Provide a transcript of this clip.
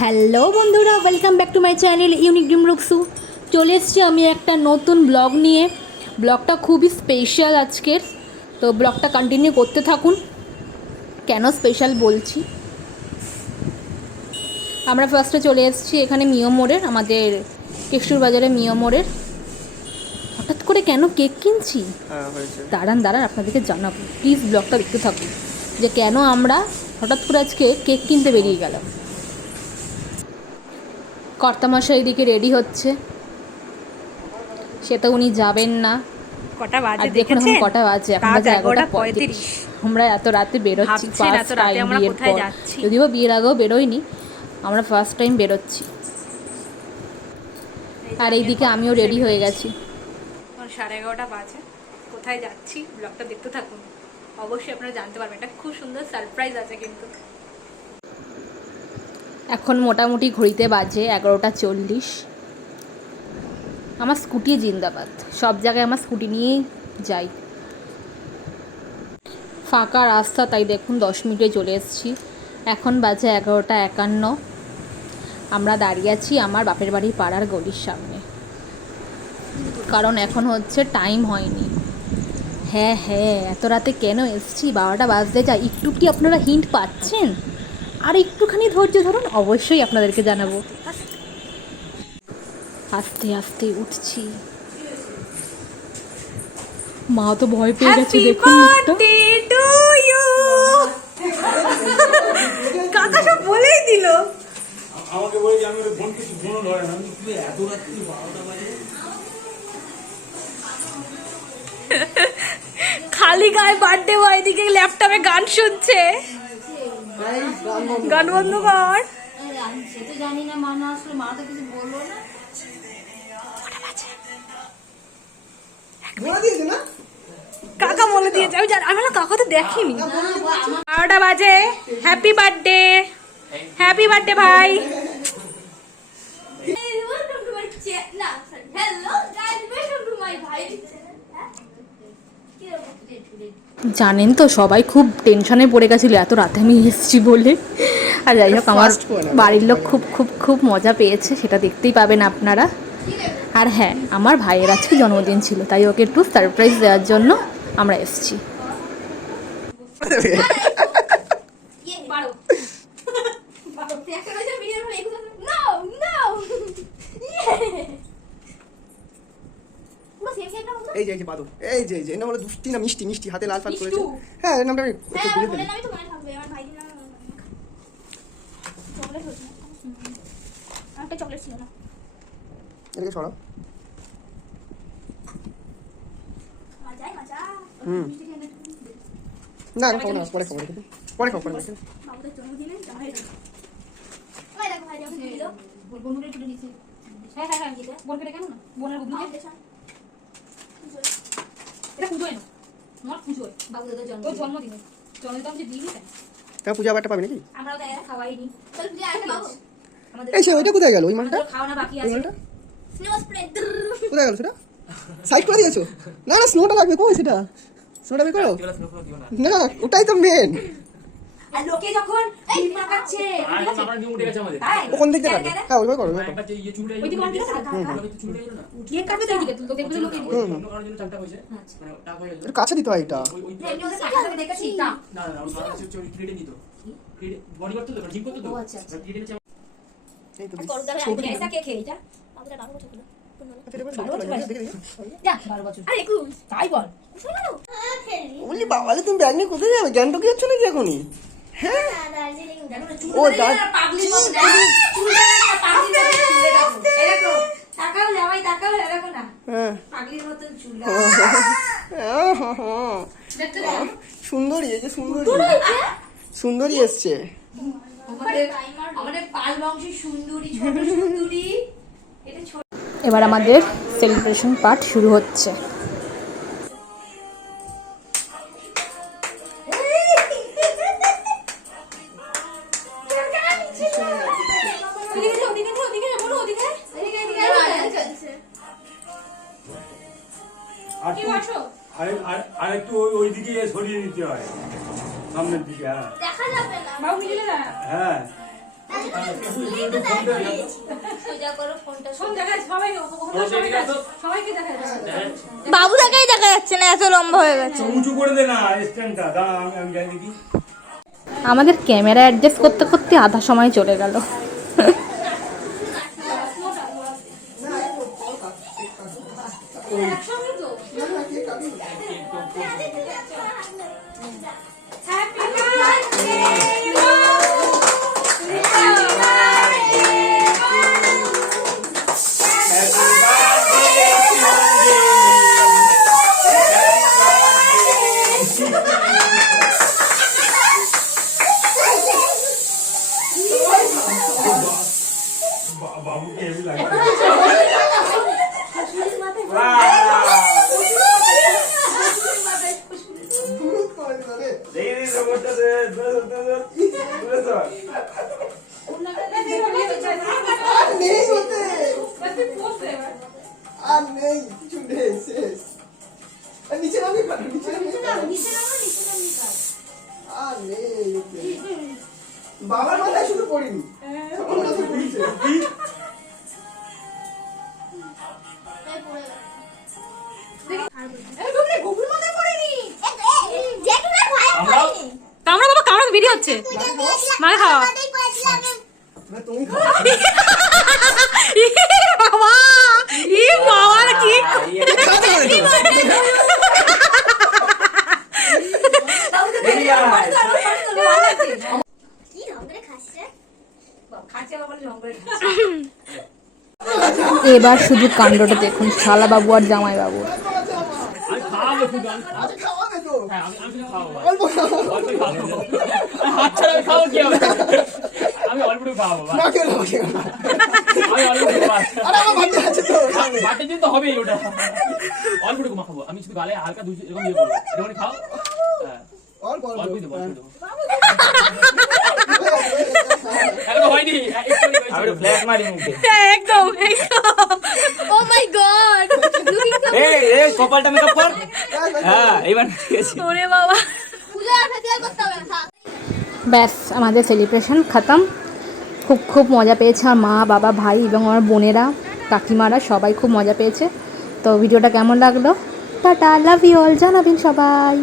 Hello বন্ধুরা, welcome back to my channel unique dream Ruksu. চলে এসেছি আমি একটা নতুন ব্লগ নিয়ে। ব্লগটা খুবই স্পেশাল আজকের, তো ব্লগটা কন্টিনিউ করতে থাকুন। কেন স্পেশাল বলছি, আমরা ফার্স্টে চলে এসেছি এখানে মিও মোড়ের, আমাদের কেষ্টুর বাজারে মিও মোড়ের। হঠাৎ করে কেন কেক কিনছি, দাঁড়ান আপনাদেরকে জানাবো। প্লিজ ব্লগটা দেখতে থাকুন যে কেন আমরা হঠাৎ করে আজকে কেক কিনতে বেরিয়ে গেলাম। কর্তামশাই এদিকে রেডি হচ্ছে, সে তো উনি যাবেন না। কটা বাজে আর দেখুন এখন কটা বাজে, এখন বাজে 11:35। আমরা এত রাতে বেরোচ্ছি ফার্স্ট টাইম বিয়ের পর, যদিও বিয়ের আগেও বেরোইনি, আমরা ফার্স্ট টাইম বেরোচ্ছি। আর এইদিকে আমিও রেডি হয়ে গেছি। 11:30 বাজে, কোথায় যাচ্ছি ব্লগটা দেখতে থাকুন, অবশ্যই আপনারা জানতে পারবেন। এটা খুব সুন্দর সারপ্রাইজ আছে কিন্তু। এখন মোটামুটি ঘড়িতে বাজে 11:40। আমার স্কুটি জিন্দাবাদ, সব জায়গায় আমার স্কুটি নিয়েই যাই। ফাঁকা রাস্তা, তাই দেখুন 10 মিনিটে চলে এসেছি। এখন বাজে 11:51। আমরা দাঁড়িয়ে আছি আমার বাপের বাড়ি পাড়ার গলির সামনে, কারণ এখন হচ্ছে টাইম হয়নি। হ্যাঁ, এত রাতে কেন এসেছি, 12টা বাজতে যায়। একটু কি আপনারা হিন্ট পাচ্ছেন? আর একটুখানি ধৈর্য ধরুন, অবশ্যই আপনাদেরকে জানাবো। আস্তে আস্তে উঠছি, মা তো ভয় পেয়ে গেছে, দেখুন কাকা সব বলেই দিল। আমাকে বলে যে আমি ফোন কিছু ফোনও ধরে না, আমি তুই এত রাত্রি 12টা বাজে খালি গায়ে বার্থডে বয়, এদিকে ল্যাপটপে গান শুনছে। গান বন্ধ কর। জানি না, মা আসলে মা তো কিছু বললো না। কাকা বলে দিয়েছে, আমি জানি, আমি কাকা তো দেখিনি। 12টা বাজে। হ্যাপি বার্থডে, হ্যাপি বার্থডে ভাই। জানেন তো, সবাই খুব টেনশনে পড়ে গেছিলো এত রাতে আমি এসেছি বলে। আর যাই হোক, আমার বাড়ির লোক খুব খুব খুব মজা পেয়েছে, সেটা দেখতেই পাবেন আপনারা। আর হ্যাঁ, আমার ভাইয়ের আজকে জন্মদিন ছিল, তাই ওকে একটু সারপ্রাইজ দেওয়ার জন্য আমরা এসেছি। এই যে পাদু, এই যে নাম হলো দুষ্টি না মিষ্টি, মিষ্টি হাতে লাল ফাল করেছে। হ্যাঁ, এর নামটা আমি একটু ভুলে ফেলি। চকলেট ছিল না, এদিকে সরাও। না আমি খাবো না, পরে খাবো, পরে খাবো, পরে খাবো। পূজা আবার একটা পাবি নাকি? এই সে ওইটা কোথায় গেল? ওই মালটা কোথায় গেল? সেটা সাইড করে দিয়েছো? না স্নোটা লাগবে, কই সেটা? স্নোটা বের করো না, ওটাই তো মেন। আর লোকে যখন এই মাখাচ্ছে আমার নিয়ম উঠে গেছে আমাদের। কোন দিক দিয়ে কাটবে? হ্যাঁ ওইভাবে করো, একটা যে ইয়ে চুলটা ওই দিকে কোন দিকে চুলটা এলো না, কেক কাটবে তো এইদিকে, লোকে দেখবে লোকে অন্য কারোর জন্য চালটা হয়েছে, মানে টাক হয়ে গেল। একটু কাছে দিতে হয় এটা। ওই এমনি ওদের কাটা দেখেছি তা না ওই হচ্ছে ক্রিয়েটে নিত, ক্রিয়েট বডি করতে তো জিম করতে তো, ক্রিয়েটে এই তো করো দাঁড়া, এটা কে খেয়ে এটা আমাদের 12 বছর হলো। আরে 21 তাই বল বলি বাবালে তুমি ব্যাগ নিয়ে কোথায় যাবে? জ্ঞানটা কি হচ্ছে নাকি এখনই? হ্যাঁ ও পাগলি মত চুলটা না পাগলি মত চুলে রাখো, এরকম তাকাও না ভাই, তাকাও এরকম না, হ্যাঁ পাগলির মত চুল সুন্দরী, এই যে সুন্দরী এসছে। আমাদের পাল বংশের সুন্দরী, ছোট সুন্দরী। এটা ছোট। এবার আমাদের সেলিব্রেশন পার্ট শুরু হচ্ছে। আর একটু ওই দিকে সরিয়ে নিতে হয়, সামনের দিকে। হ্যাঁ দেখা যাবে না বাবু, মিলে না। হ্যাঁ বাবুদাকেই দেখা যাচ্ছে না, এত লম্বা হয়ে গেছে। উঁচু করে দে না স্ট্যান্ডটা, দাঁড়া আমি যাই দেখি। আমাদের ক্যামেরা অ্যাডজাস্ট করতে করতে আধা সময় চলে গেল। বাবুকে হেভি লাগে। আর নেই ওতে, আর নেই, কিছু নেই, শেষ। আর নিচে নামি কাটো, নিচে নামি কাটো। আর নেই ওতে। বাবার মাথায় শুধু পড়িনি, সবার মাথায় পড়েছে। কামড়া বাবা, কামড়া, ভিডিও হচ্ছে। মা খাওয়া। না, তুমি খাও। বাবা, ই বাবা কি খাওয়া যাবে তো। এবার শুধু কাণ্ডটা দেখুন, শালা বাবু আর জামাই বাবু। আমি খাওয়াবো শুধু, আচ্ছা, খাওয়াবে তো। হ্যাঁ আমি শুধু খাওয়াবো, অল্প খাও। হাত ছাড়া আমি খাবো কি হবে? আমি অল্প খাওয়াবো, না, কেউ না, কেউ না। আমি অল্প আরে আমার বাড়িতে আছে তো। বাটে দিন তো হবেই ওটা, অল্প টুকু মাখাবো। আমি শুধু গালে হালকা দুই এরকম ইয়ে করবো, এরকম খাও। হ্যাঁ অল্প অল্প। অল্পই দেবো, অল্প দেবো। এখনো হয়নি, আমি ফ্ল্যাশ মারি মুখে। একদম। ও মাই গড, এই কপালটা মেকআপ কর। হ্যাঁ এবার ঠিক আছে। ওরে বাবা, পূজা ফেসিয়াল করতে হবে না। ব্যাস আমাদের সেলিব্রেশন খতম। খুব খুব মজা পেয়েছে আমার মা, বাবা, ভাই এবং আমার বোনেরা, কাকিমারা সবাই খুব মজা পেয়েছে। তো ভিডিওটা কেমন লাগলো? টাটা, লাভ ইউ অল, জানাবেন সবাই।